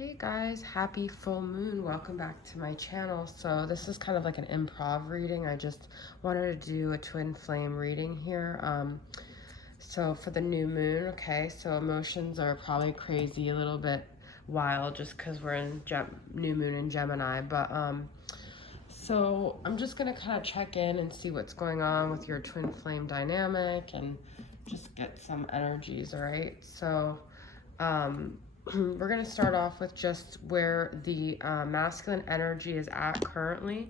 Hey guys, happy full moon. Welcome back to my channel. So this is kind of like an improv reading. I just wanted to do a twin flame reading here. So for the new moon, okay, so emotions are probably crazy, a little bit wild just because we're in new moon in Gemini. But so I'm just gonna kind of check in and see what's going on with your twin flame dynamic and just get some energies, all right? So we're going to start off with just where the masculine energy is at currently,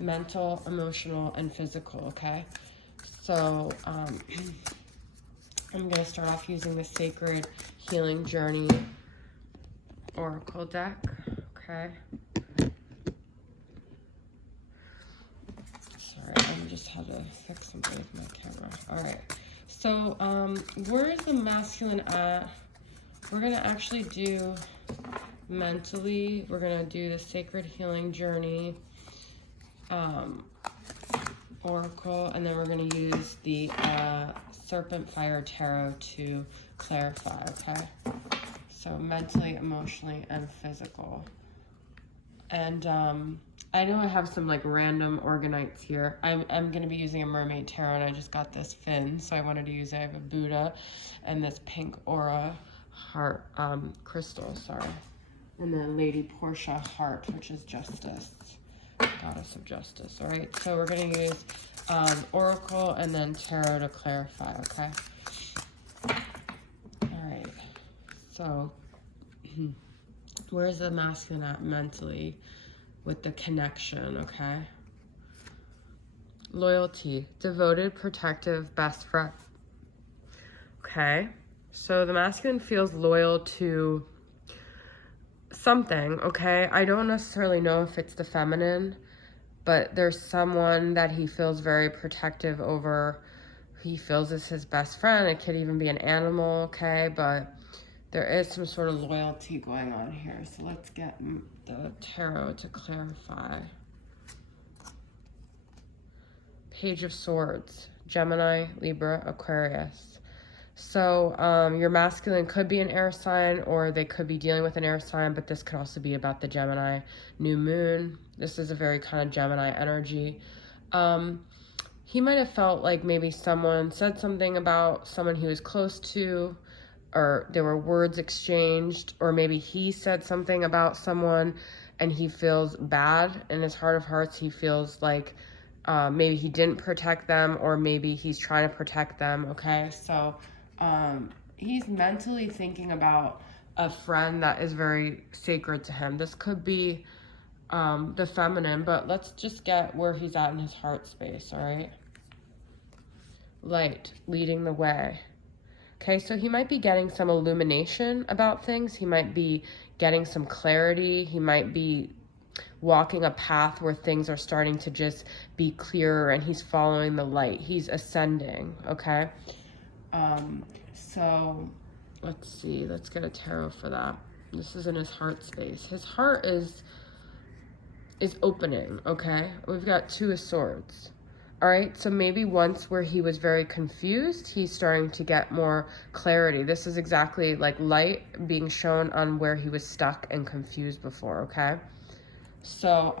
mental, emotional, and physical, okay? So I'm going to start off using the Sacred Healing Journey Oracle deck, okay? Sorry, I just had to fix something with my camera. All right. So where is the masculine at? We're going to actually do mentally. We're going to do the Sacred Healing Journey Oracle, and then we're going to use the Serpent Fire Tarot to clarify, okay? So mentally, emotionally, and physical. And I know I have some like random organites here. I'm going to be using a Mermaid Tarot, and I just got this fin, so I wanted to use it. I have a Buddha and this pink aura heart crystal, sorry. And then Lady Portia heart, which is justice, goddess of justice. All right, so we're going to use Oracle and then Tarot to clarify, okay? All right, so where's the masculine at mentally with the connection, okay? Loyalty, devoted, protective, best friend. Okay, so the masculine feels loyal to something, okay? I don't necessarily know if it's the feminine, but there's someone that he feels very protective over. He feels is his best friend. It could even be an animal, okay? But there is some sort of loyalty going on here. So let's get the tarot to clarify. Page of Swords, Gemini, Libra, Aquarius. So your masculine could be an air sign, or they could be dealing with an air sign, but this could also be about the Gemini new moon. This is a very kind of Gemini energy. He might have felt like maybe someone said something about someone he was close to, or there were words exchanged, or maybe he said something about someone and he feels bad in his heart of hearts. He feels like maybe he didn't protect them, or maybe he's trying to protect them, okay? So he's mentally thinking about a friend that is very sacred to him. This could be the feminine, but let's just get where he's at in his heart space, all right? Light, leading the way. Okay, so he might be getting some illumination about things. He might be getting some clarity. He might be walking a path where things are starting to just be clearer, and he's following the light. He's ascending, okay? So let's see, let's get a tarot for that. This is in his heart space. His heart is opening, okay? We've got Two of Swords. All right, so maybe once where he was very confused, he's starting to get more clarity. This is exactly like light being shown on where he was stuck and confused before, okay? So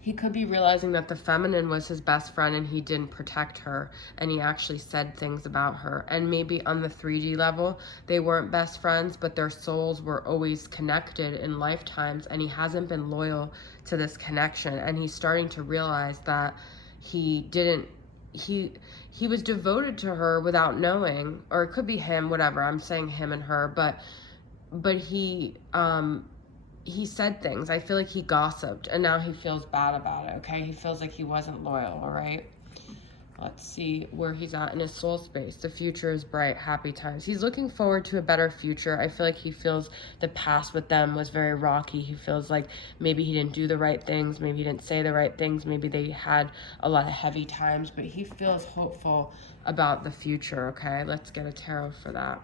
he could be realizing that the feminine was his best friend and he didn't protect her, and he actually said things about her. And maybe on the 3D level, they weren't best friends, but their souls were always connected in lifetimes, and he hasn't been loyal to this connection. And he's starting to realize that he was devoted to her without knowing, or it could be him, whatever. I'm saying him and her, but he said things. I feel like he gossiped, and now he feels bad about it, okay? He feels like he wasn't loyal, all right? Let's see where he's at in his soul space. The future is bright, happy times. He's looking forward to a better future. I feel like he feels the past with them was very rocky. He feels like maybe he didn't do the right things. Maybe he didn't say the right things. Maybe they had a lot of heavy times, but he feels hopeful about the future, okay? Let's get a tarot for that.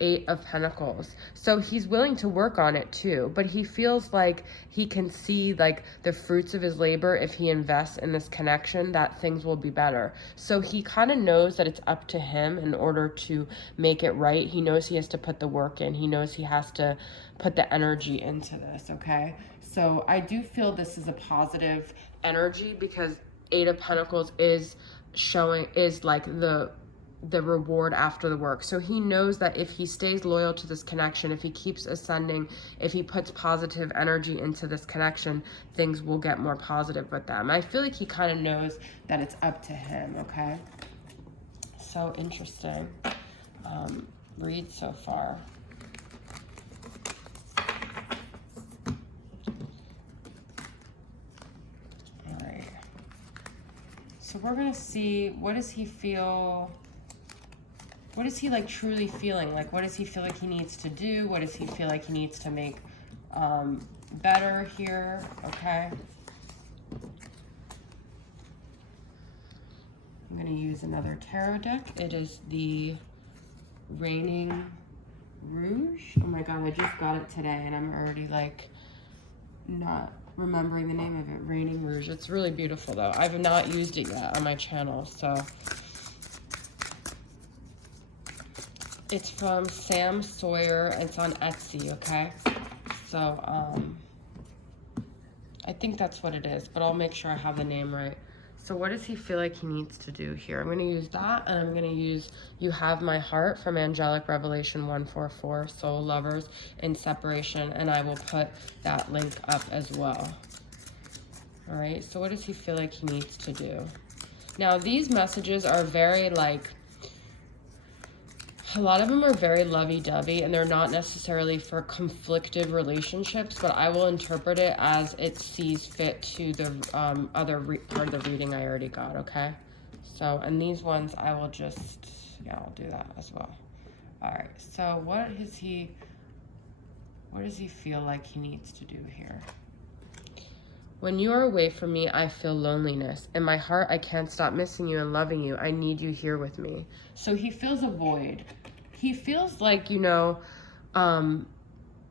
Eight of Pentacles. So he's willing to work on it too, but he feels like he can see like the fruits of his labor if he invests in this connection, that things will be better. So he kind of knows that it's up to him in order to make it right. He knows he has to put the work in. He knows he has to put the energy into this, okay? So I do feel this is a positive energy because Eight of Pentacles is like the reward after the work. So he knows that if he stays loyal to this connection, if he keeps ascending, if he puts positive energy into this connection, things will get more positive with them. I feel like he kind of knows that it's up to him, okay? So interesting. Read so far. All right. So we're going to see, what does he feel? What is he like truly feeling? Like, what does he feel like he needs to do? What does he feel like he needs to make better here? Okay. I'm going to use another tarot deck. It is the Raining Rouge. Oh my God, I just got it today and I'm already like not remembering the name of it. Raining Rouge. It's really beautiful though. I've not used it yet on my channel, so... It's from Sam Sawyer. It's on Etsy, okay? So, I think that's what it is, but I'll make sure I have the name right. So what does he feel like he needs to do here? I'm going to use that, and I'm going to use You Have My Heart from Angelic Revelation 144, Soul Lovers in Separation, and I will put that link up as well. All right, so what does he feel like he needs to do? Now, these messages are very, like, a lot of them are very lovey-dovey, and they're not necessarily for conflicted relationships, but I will interpret it as it sees fit to the other part of the reading I already got, okay? So, and these ones I will just, yeah, I'll do that as well. All right, so what does he feel like he needs to do here? When you are away from me, I feel loneliness. In my heart, I can't stop missing you and loving you. I need you here with me. So he feels a void. He feels like, you know, and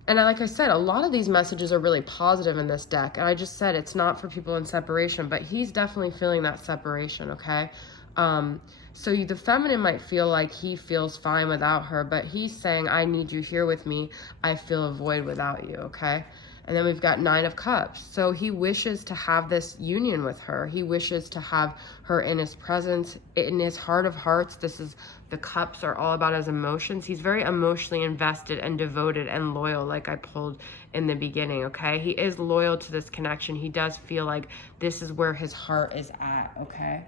like I said, a lot of these messages are really positive in this deck. And I just said it's not for people in separation, but he's definitely feeling that separation, okay? So the feminine might feel like he feels fine without her, but he's saying, I need you here with me. I feel a void without you, okay? And then we've got Nine of Cups. So he wishes to have this union with her. He wishes to have her in his presence, in his heart of hearts. The cups are all about his emotions. He's very emotionally invested and devoted and loyal, like I pulled in the beginning, okay? He is loyal to this connection. He does feel like this is where his heart is at, okay?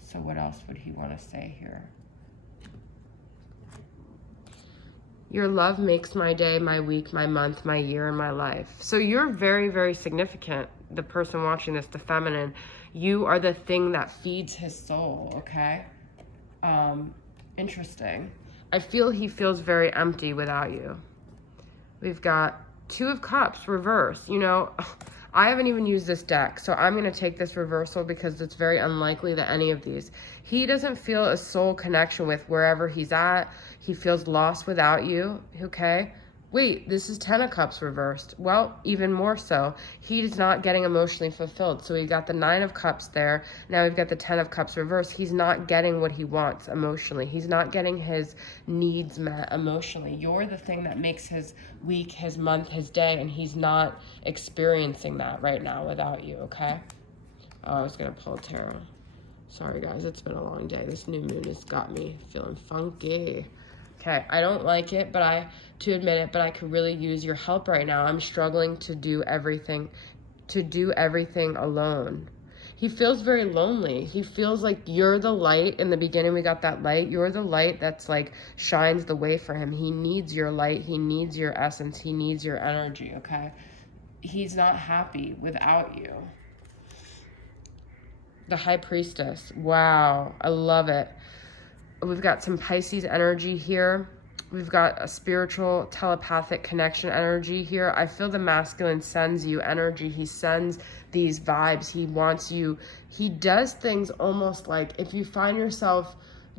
So what else would he want to say here? Your love makes my day, my week, my month, my year, and my life. So you're very, very significant, the person watching this, the feminine. You are the thing that feeds his soul, okay? Interesting. I feel he feels very empty without you. We've got Two of Cups, reverse. You know, I haven't even used this deck, so I'm going to take this reversal because it's very unlikely that any of these. He doesn't feel a soul connection with wherever he's at. He feels lost without you, okay? Wait, this is Ten of Cups reversed. Well, even more so. He's not getting emotionally fulfilled. So we got the Nine of Cups there. Now we've got the Ten of Cups reversed. He's not getting what he wants emotionally. He's not getting his needs met emotionally. You're the thing that makes his week, his month, his day, and he's not experiencing that right now without you, okay? Oh, I was going to pull tarot. Sorry, guys. It's been a long day. This new moon has got me feeling funky. Okay, I don't like it, but I could really use your help right now. I'm struggling to do everything alone. He feels very lonely. He feels like you're the light. In the beginning, we got that light. You're the light that's like shines the way for him. He needs your light. He needs your essence. He needs your energy, okay? He's not happy without you. The High Priestess. Wow, I love it. We've got some Pisces energy here. We've got a spiritual telepathic connection energy here. I feel the masculine sends you energy. He sends these vibes. He wants you. He does things almost like if you find yourself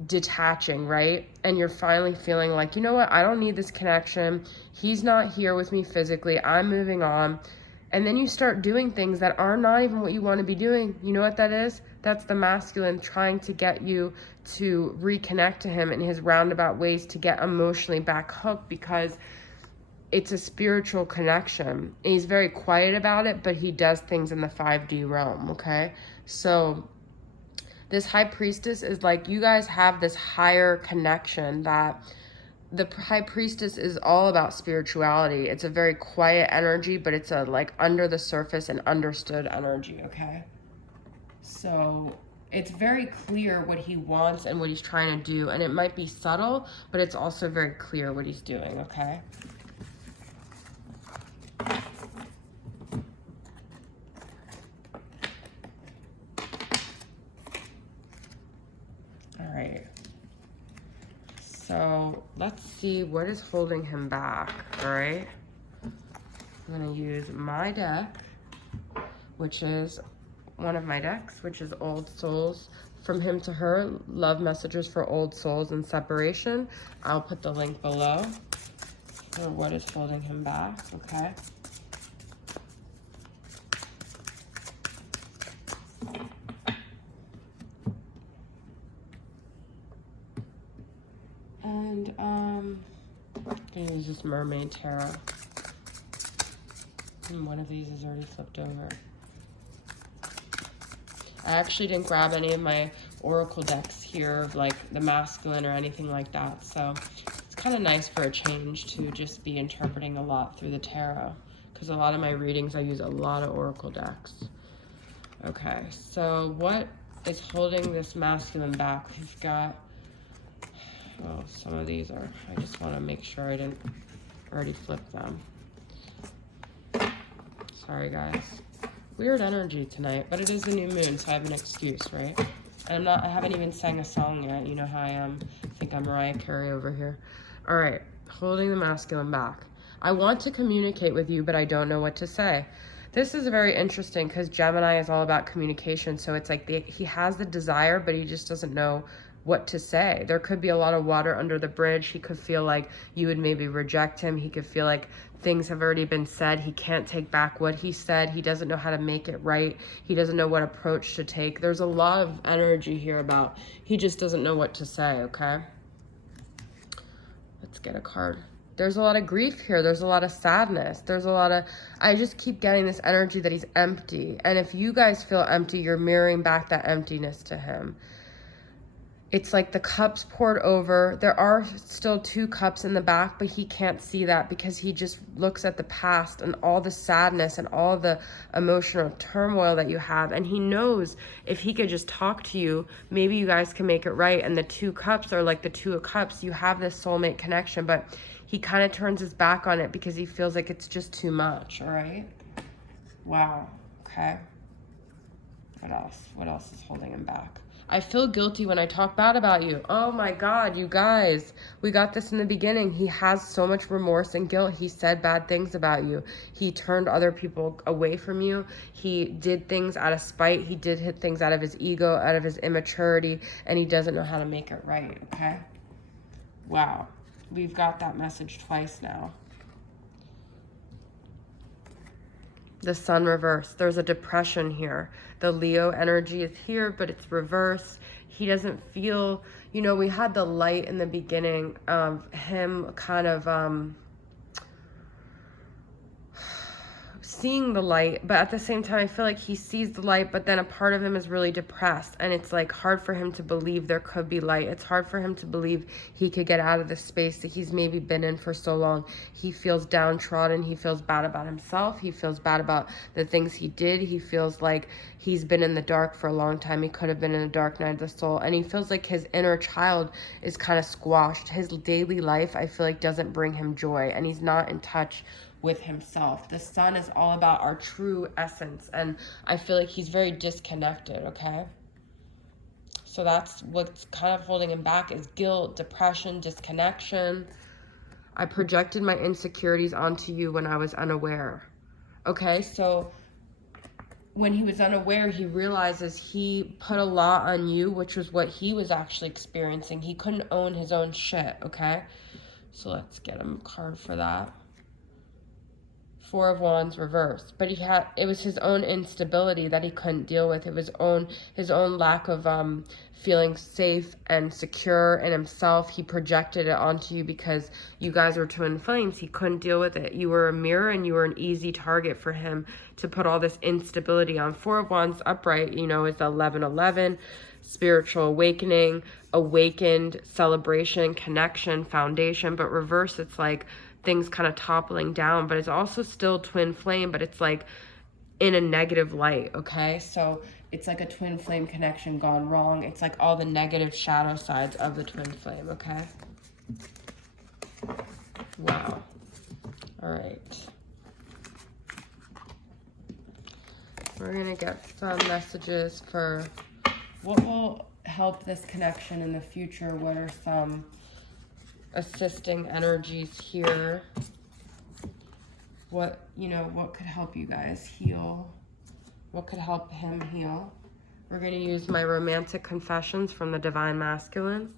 detaching, right? And you're finally feeling like, you know what, I don't need this connection. He's not here with me physically. I'm moving on. And then you start doing things that are not even what you want to be doing. You know what that is? That's the masculine trying to get you to reconnect to him in his roundabout ways to get emotionally back hooked, because it's a spiritual connection. And he's very quiet about it, but he does things in the 5D realm, okay? So this high priestess is like, you guys have this higher connection that the high priestess is all about spirituality. It's a very quiet energy, but it's a like under the surface and understood energy, okay? So it's very clear what he wants and what he's trying to do. And it might be subtle, but it's also very clear what he's doing, okay? All right. So let's see what is holding him back, all right? I'm gonna use my deck, which is one of my decks, which is Old Souls, From Him to Her, Love Messages for Old Souls and Separation. I'll put the link below for what is holding him back, okay? And I'm gonna use this Mermaid Tarot. And one of these is already flipped over. I actually didn't grab any of my oracle decks here, like the masculine or anything like that. So it's kind of nice for a change to just be interpreting a lot through the tarot, because a lot of my readings, I use a lot of oracle decks. Okay, so what is holding this masculine back? We've got, well, some of these are, I just want to make sure I didn't already flip them. Sorry, guys. Weird energy tonight, but it is the new moon, so I have an excuse, right? And I haven't even sang a song yet. You know how I am. I think I'm Mariah Carey over here. All right, holding the masculine back. I want to communicate with you, but I don't know what to say. This is very interesting because Gemini is all about communication. So it's like he has the desire, but he just doesn't know what to say. There could be a lot of water under the bridge. He could feel like you would maybe reject him. He could feel like things have already been said. He can't take back what he said. He doesn't know how to make it right. He doesn't know what approach to take. There's a lot of energy here about he just doesn't know what to say, okay? Let's get a card. There's a lot of grief here. There's a lot of sadness. There's a lot of, I just keep getting this energy that he's empty. And if you guys feel empty, you're mirroring back that emptiness to him. It's like the cups poured over. There are still 2 cups in the back, but he can't see that because he just looks at the past and all the sadness and all the emotional turmoil that you have. And he knows if he could just talk to you, maybe you guys can make it right. And the 2 cups are like the 2 of cups. You have this soulmate connection, but he kind of turns his back on it because he feels like it's just too much, all right? Wow, okay. What else? What else is holding him back? I feel guilty when I talk bad about you. Oh my God, you guys. We got this in the beginning. He has so much remorse and guilt. He said bad things about you. He turned other people away from you. He did things out of spite. He did hit things out of his ego, out of his immaturity, and he doesn't know how to make it right, okay? Wow. We've got that message twice now. The sun reversed. There's a depression here. The Leo energy is here, but it's reversed. He doesn't feel, you know, we had the light in the beginning of him kind of seeing the light, but at the same time I feel like he sees the light, but then a part of him is really depressed, and it's like hard for him to believe there could be light. It's hard for him to believe he could get out of the space that he's maybe been in for so long. He feels downtrodden. He feels bad about himself. He feels bad about the things he did. He feels like he's been in the dark for a long time. He could have been in a dark night of the soul, and he feels like his inner child is kind of squashed. His daily life, I feel like, doesn't bring him joy, and he's not in touch with himself. The sun is all about our true essence, and I feel like he's very disconnected, okay? So that's what's kind of holding him back is guilt, depression, disconnection. I projected my insecurities onto you when I was unaware. Okay, so when he was unaware, he realizes he put a lot on you, which was what he was actually experiencing. He couldn't own his own shit, okay? So let's get him a card for that. Four of Wands reversed, but it was his own instability that he couldn't deal with. It was his own lack of feeling safe and secure in himself. He projected it onto you because you guys were twin flames. He couldn't deal with it. You were a mirror and you were an easy target for him to put all this instability on. Four of Wands upright, you know, is the 11-11, spiritual awakening, awakened, celebration, connection, foundation. But reverse, it's like things kind of toppling down, but it's also still twin flame, but it's like in a negative light, okay? So it's like a twin flame connection gone wrong. It's like all the negative shadow sides of the twin flame, okay? Wow. All right. We're gonna get some messages for what will help this connection in the future. What are some assisting energies here? What, you know, what could help you guys heal? What could help him heal? We're going to use my romantic confessions from the Divine Masculine.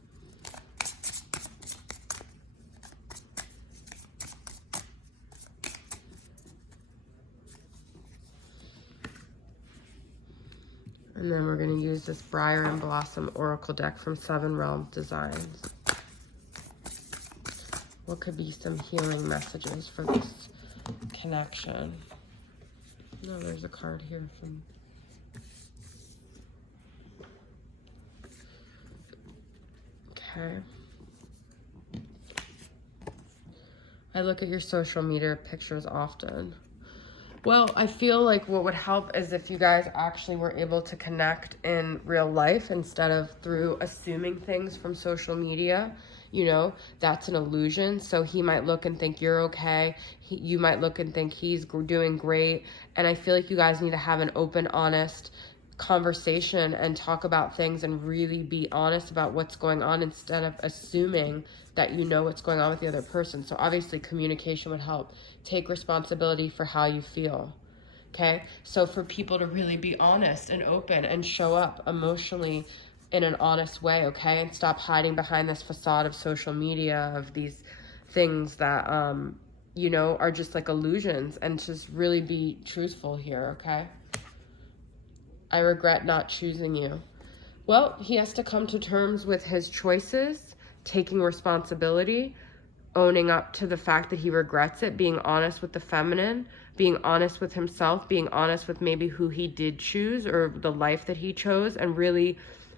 And then we're going to use this Briar and Blossom Oracle deck from 7 Realm Designs. What could be some healing messages for this connection? No, there's a card here from... Okay. I look at your social media pictures often. Well, I feel like what would help is if you guys actually were able to connect in real life instead of through assuming things from social media. You know, that's an illusion. So he might look and think you're okay. You might look and think he's doing great. And I feel like you guys need to have an open, honest conversation and talk about things and really be honest about what's going on instead of assuming that you know what's going on with the other person. So obviously communication would help. Take responsibility for how you feel. Okay? So for people to really be honest and open and show up emotionally in an honest way, okay? And stop hiding behind this facade of social media, of these things that, you know, are just like illusions, and just really be truthful here, okay? I regret not choosing you. Well, he has to come to terms with his choices, taking responsibility, owning up to the fact that he regrets it, being honest with the feminine, being honest with himself, being honest with maybe who he did choose or the life that he chose, and really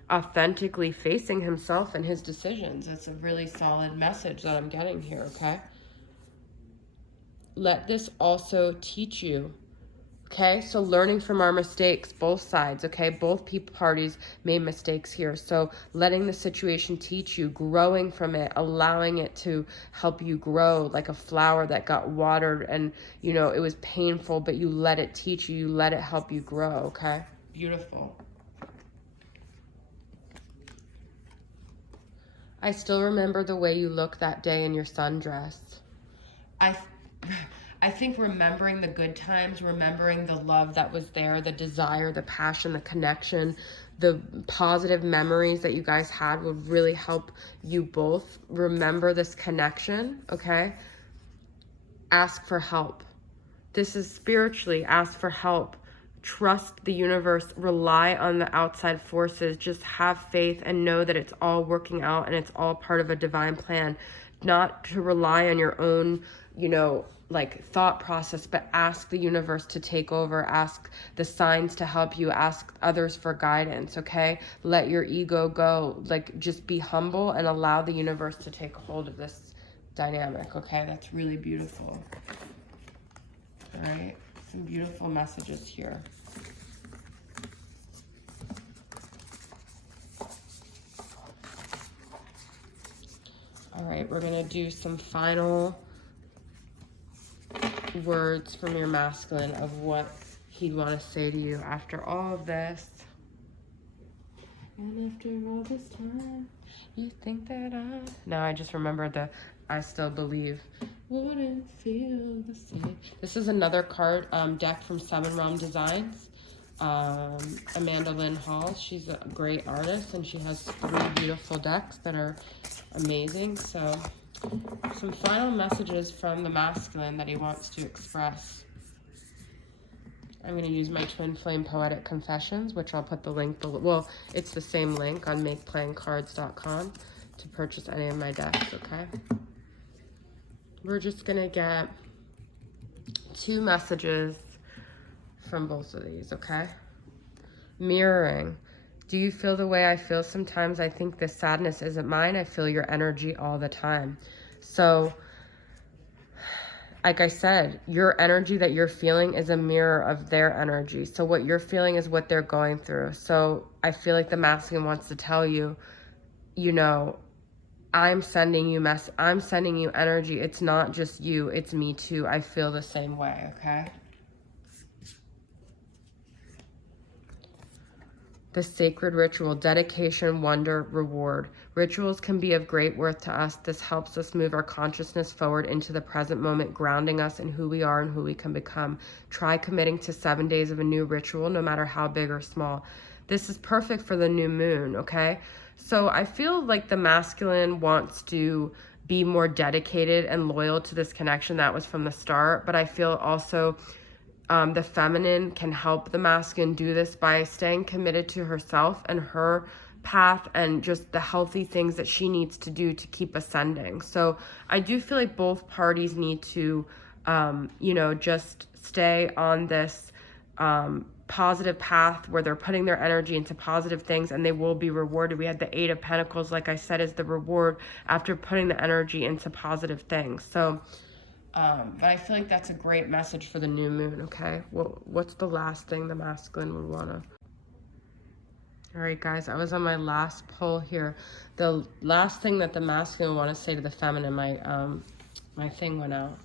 authentically facing himself and his decisions. It's a really solid message that I'm getting here, okay? Let this also teach you, okay? So learning from our mistakes, both sides, okay? Both parties made mistakes here. So letting the situation teach you, growing from it, allowing it to help you grow like a flower that got watered and, you know, it was painful, but you let it teach you, you let it help you grow, okay? Beautiful. I still remember the way you looked that day in your sundress. I think remembering the good times, remembering the love that was there, the desire, the passion, the connection, the positive memories that you guys had would really help you both remember this connection, okay? Ask for help. This is spiritually, ask for help. Trust the universe, rely on the outside forces, just have faith and know that it's all working out and it's all part of a divine plan. Not to rely on your own, you know, like thought process, but ask the universe to take over, ask the signs to help you, ask others for guidance, okay? Let your ego go, like just be humble and allow the universe to take hold of this dynamic, okay? That's really beautiful. All right, some beautiful messages here. All right, we're gonna do some final words from your masculine of what he'd want to say to you after all of this. And after all this time, you think that No, I just remembered the I still believe. Wouldn't feel the same. This is another card deck from 7 Realm Designs. Amanda Lynn Hall. She's a great artist, and she has 3 beautiful decks that are amazing. So some final messages from the masculine that he wants to express. I'm going to use my Twin Flame Poetic Confessions, which I'll put the link below. Well, it's the same link on makeplayingcards.com to purchase any of my decks, okay? We're just going to get 2 messages from both of these, okay? Mirroring. Do you feel the way I feel sometimes? I think this sadness isn't mine. I feel your energy all the time. So, like I said, your energy that you're feeling is a mirror of their energy. So what you're feeling is what they're going through. So I feel like the masculine wants to tell you, you know, I'm sending you energy. It's not just you, it's me too. I feel the same way, okay? The sacred ritual, dedication, wonder, reward. Rituals can be of great worth to us. This helps us move our consciousness forward into the present moment, grounding us in who we are and who we can become. Try committing to 7 days of a new ritual, no matter how big or small. This is perfect for the new moon, okay? So I feel like the masculine wants to be more dedicated and loyal to this connection. That was from the start, but I feel also the feminine can help the masculine do this by staying committed to herself and her path and just the healthy things that she needs to do to keep ascending. So I do feel like both parties need to, you know, just stay on this positive path where they're putting their energy into positive things and they will be rewarded. We had the 8 of Pentacles, like I said, is the reward after putting the energy into positive things. So but I feel like that's a great message for the new moon, okay? Well, what's the last thing the masculine would want to... All right, guys, I was on my last poll here. The last thing that the masculine would want to say to the feminine, my thing went out.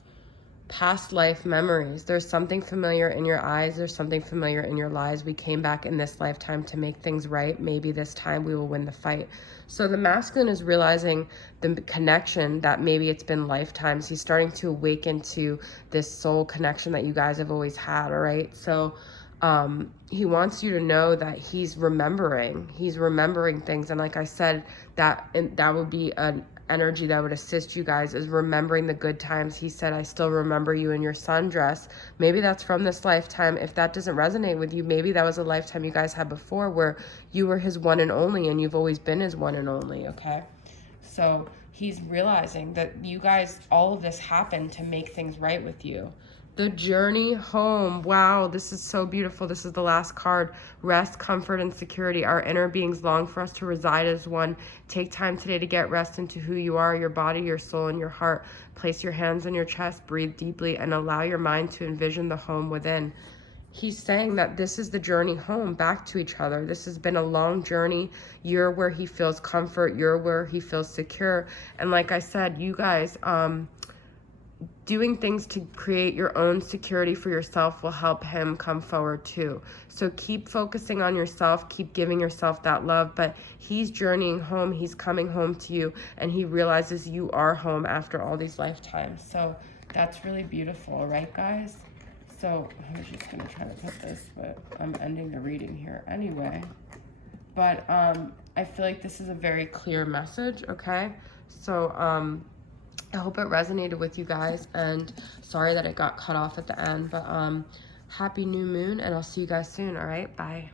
Past life memories. There's something familiar in your eyes. There's something familiar in your lies. We came back in this lifetime to make things right. Maybe this time we will win the fight. So the masculine is realizing the connection that maybe it's been lifetimes. He's starting to awaken to this soul connection that you guys have always had, all right? So he wants you to know that he's remembering things. And like I said, that would be an energy that would assist you guys, is remembering the good times. He said, I still remember you in your sundress. Maybe that's from this lifetime. If that doesn't resonate with you, maybe that was a lifetime you guys had before where you were his one and only and you've always been his one and only, okay? So he's realizing that you guys, all of this happened to make things right with you. The journey home. Wow, this is so beautiful. This is the last card. Rest, comfort, and security. Our inner beings long for us to reside as one. Take time today to get rest into who you are, your body, your soul, and your heart. Place your hands on your chest, breathe deeply, and allow your mind to envision the home within. He's saying that this is the journey home, back to each other. This has been a long journey. You're where he feels comfort. You're where he feels secure. And like I said, you guys, doing things to create your own security for yourself will help him come forward too. So keep focusing on yourself, keep giving yourself that love, but he's journeying home, he's coming home to you, and he realizes you are home after all these lifetimes. So that's really beautiful, right guys? So I'm just gonna try to put this, but I'm ending the reading here anyway. But I feel like this is a very clear message, okay? So I hope it resonated with you guys, and sorry that it got cut off at the end, but happy new moon, and I'll see you guys soon. All right, bye.